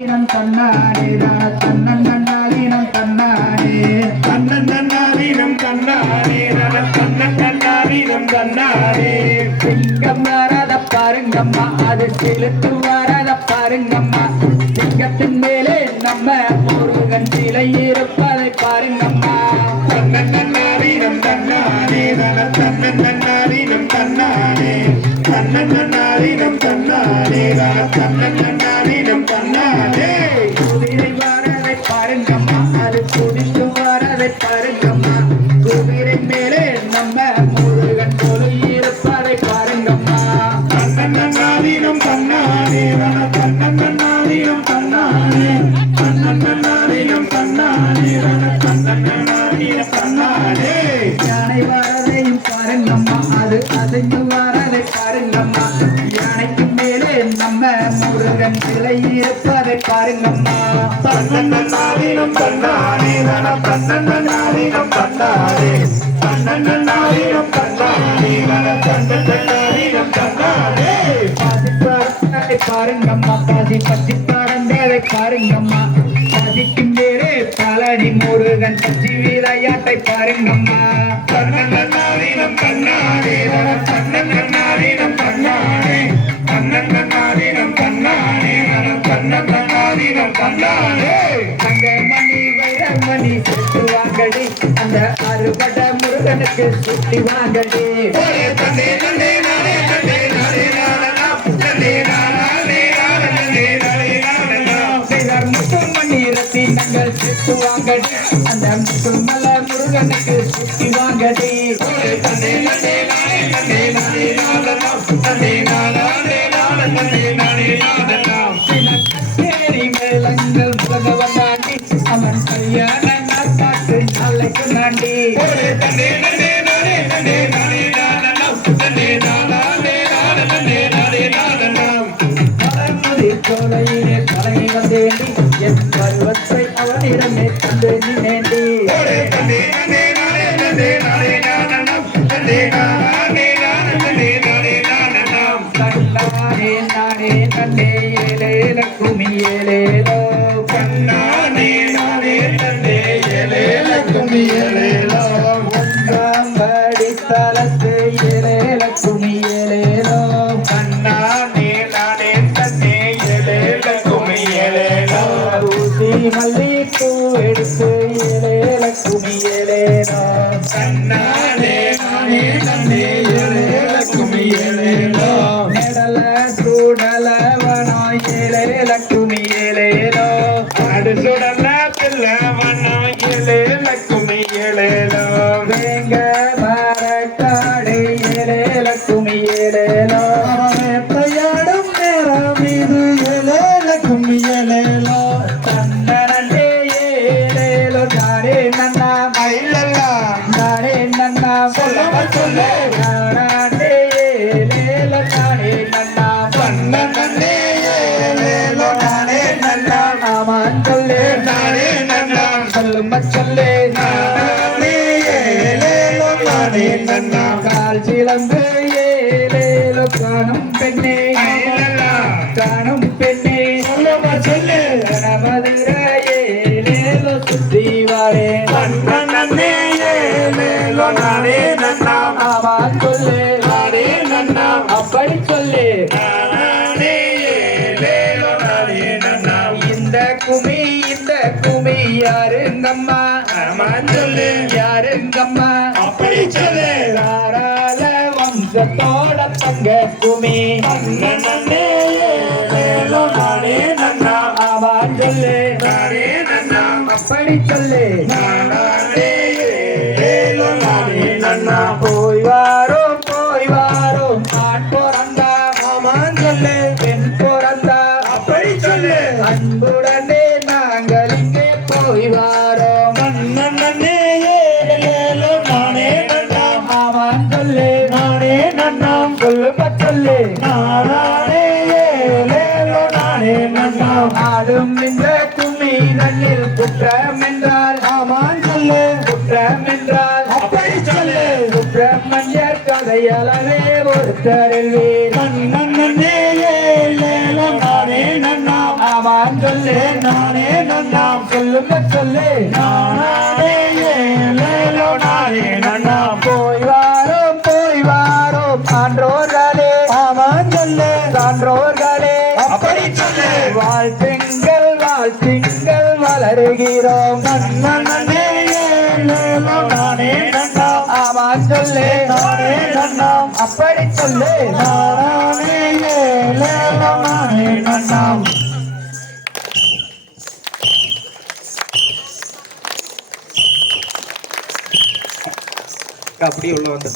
தன்னானே தன்னன் தன்னாலீனம் தன்னானே தன்னன் தன்னாலீனம் தன்னானே தன்னன் தன்னாலீனம் தன்னானே சிங்கம் வராத பாருங்கம்மா அது செலுத்து வராத பாருங்கம்மா சிங்கத்தின் மேலே நம்ம முருகன் சிலை இருப்பதை பாருங்கம்மா தன்னன் தன்னாலீனம் தன்னானே தன்னன் தன்னாலீனம் தன்னானே தன்னன் தன்னாலீனம் தன்னானே தன்னன் தன்னாலீனம் தன்னானே குதிரை வரதை பாருங்கம்மா அது குதித்து வரதை பாருங்கம்மா குதிரை மேலே நம்ம முருகன் கொலு இருப்பதை பாருங்கம்மா தன்னன் தன்னாலீனம் தன்னானே தன்னன் தன்னாலீனம் தன்னானே தன்னன் தன்னாலீனம் தன்னானே தன்னன் தன்னாலீனம் தன்னானே யானை வரதையும் பாருங்கம்மா அது அசைந்து வரதை பாருங்கம்மா யானைக்கு மேலே நம்ம முருகன் சிலை இருப்பதை பாருங்கம்மா தன்னன் தன்னாலீனம் தன்னானே தன்னன் தன்னாலீனம் தன்னானே தன்னன் தன்னாலீனம் தன்னானே தன்னன் தன்னாலீனம் தன்னானே பாதி பாருங்கம்மா பாதி பத்தி பறந்ததை பாருங்கம்மா பாதிக்கு மேலே பழனி முருகன் பச்சி விளையாட்டை பாருங்கம்மா தன்னன் தன்னாலீனம் தன்னானே தன்னன் தன்னாலீனம் தன்னானே தன்னன் தன்னாலீனம் தன்னானே தன்னன் தன்னாலீனம் தன்னானே தங்கமணி வைரமணி சுட்டு வாங்கடி அந்த அறுபட முருகனுக்கு சுட்டி வாங்கடி தன்னே தன்னே நானே தன்னே நானே முத்துமணி ரத்தினங்கள் சுட்டு வாங்கடி அந்த முத்துமல முருகனுக்கு சுட்டி வாங்கடி தன்னே தன்னே நானே தன்னே நானே தன்னே நானே தன்னே நானே சினக்கேரி மேளங்கள் முருகவன் தாண்டி அவன் கல்யாண நாட்டாட்டு நாளைக்கு நாண்டி தன்னே தன்னே நானே தன்னே நானே தன்னே நானே தன்னே நானே சோலையிலே கலை வந்தேண்டி என் பருவத்தை அவனிடமே தந்து நினைண்டி கண்ணானே நானே நன்னே ஏலேல குமி ஏலேலோ கண்ணானே நானே நன்னே ஏலேல குமி ஏலேலோ ஒன்றாம் படி தலத்து ஏலேல குமி ஏலேலோ கண்ணானே நானே நன்னே ஏலேல குமி ஏலேலோ ஊசி மல்லிப்பூ எடுத்து ஏலேல குமி ஏலேலோ கண்ணானே நானே நன்னே ஏலேல குமி ஏலேலோ நெடல சுடலவனோ ஏலேல குமி ஏலேலோ அடு சுடல பிள்ளவனோ ஏலேல குமி ஏலேலோ வேங்க மரக்காடு ஏலேல குமி ஏலேலோ வேட்டையாடும் நேரம் இது ஏலேல குமி ஏலேலோ தன்னே ஏலேலோ நானே நன்னா மயிலல்லா நானே நன்னா சொல்ல சொல்ல நானே ஏலேலோ நானே நன்னா தன்னே ஏலேலோ நானே நன்னா ஆமான் சொல்லு நானே நன்னா சொல்லும சொல்லு நானே ஏலேலோ நானே நன்னா கால் சிலம்பு ஏலேலோ காணும் பெண்ணே காணும் பெண்ணே சொல்லும சொல்லு மதுர ஏலேலோ சுத்தி வாரே தன்னே ஏலேலோ நானே நன்னா ஆமான் சொல்லு நானே நன்னா அப்படி சொல்லு நானே ஏலேலோ நானே நன்னா இந்த குமி யாருங்கம்மா ஆமான் சொல்லு யாருங்கம்மா அப்படி சொல்லு தாராள வம்சத்தோட தங்க குமி நன்னே ஏலேலோ நானே நன்னா ஆமான் சொல்லு நானே நன்னா அப்படி சொல்லு நானே ஏலேலோ நானே நன்னா போய் வாரோம் ஆண் பிறந்தா ஆமான் சொல்லு பெண் பிறந்தா அப்படி சொல்லு அன்புடனே நாங்கள் இங்கே போய் வாரோம் நன்னே ஏலேலோ நானே நன்னா ஆமான் சொல்லு நானே நன்னா சொல்லுப்ப சொல்லு நானே ஏலேலோ நானே நன்னா ஆடும் இந்த கும்மி தண்ணில் குற்றம் என்றால் ஆமான் சொல்லு குற்றம் என்றால் அப்படி சொல்லு சுப்பிரமணியர் கதையளவே ஒருத்தரில் வீர் நன்னே ஏலேலோ நானே நன்னா ஆமான் ஆமாம் சொல்லு நானே நன்னாம் சொல்லுங்க சொல்லு நானே ஏலேலோ நானே நன்னாம் போய் வாரோம் ஆன்றோர்களே ஆமாம் சொல்லு சான்றோர்களே அப்படி சொல்லு வாழ்த்துங்கள் வளருகிறோம் நன்னே ஏலேலோ நானே நன்னாம் ஆமாம் சொல்லு நானே நன்னாம் அப்படி சொல்லு நானே ஏலேலோ நானே நன்னாம் அப்படியே உள்ள வந்து